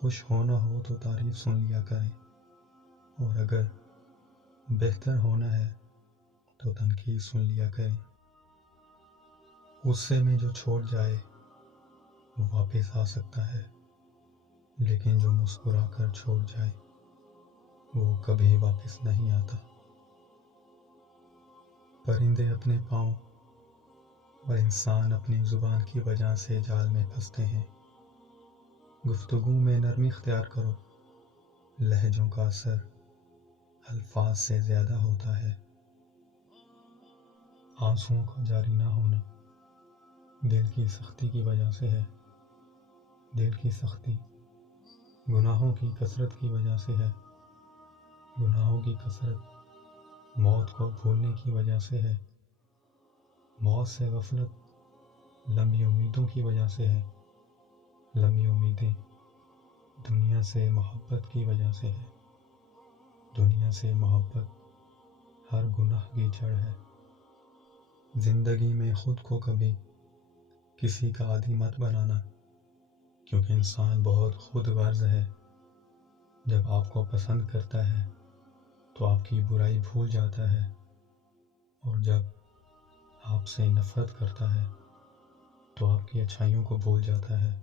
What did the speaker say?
خوش ہونا ہو تو تعریف سن لیا کریں، اور اگر بہتر ہونا ہے تو تنقید سن لیا کریں۔ غصے میں جو چھوڑ جائے وہ واپس آ سکتا ہے، لیکن جو مسکرا کر چھوڑ جائے وہ کبھی واپس نہیں آتا۔ پرندے اپنے پاؤں اور انسان اپنی زبان کی وجہ سے جال میں پھنستے ہیں۔ گفتگو میں نرمی اختیار کرو، لہجوں کا اثر الفاظ سے زیادہ ہوتا ہے۔ آنسوؤں کا جاری نہ ہونا دل کی سختی کی وجہ سے ہے۔ دل کی سختی گناہوں کی کثرت کی وجہ سے ہے۔ گناہوں کی کثرت موت کو بھولنے کی وجہ سے ہے۔ موت سے غفلت لمبی امیدوں کی وجہ سے ہے۔ لمبی امیدیں دنیا سے محبت کی وجہ سے ہے۔ دنیا سے محبت ہر گناہ کی جڑ ہے۔ زندگی میں خود کو کبھی کسی کا عادی مت بنانا، کیونکہ انسان بہت خود غرض ہے۔ جب آپ کو پسند کرتا ہے تو آپ کی برائی بھول جاتا ہے، اور جب آپ سے نفرت کرتا ہے تو آپ کی اچھائیوں کو بھول جاتا ہے۔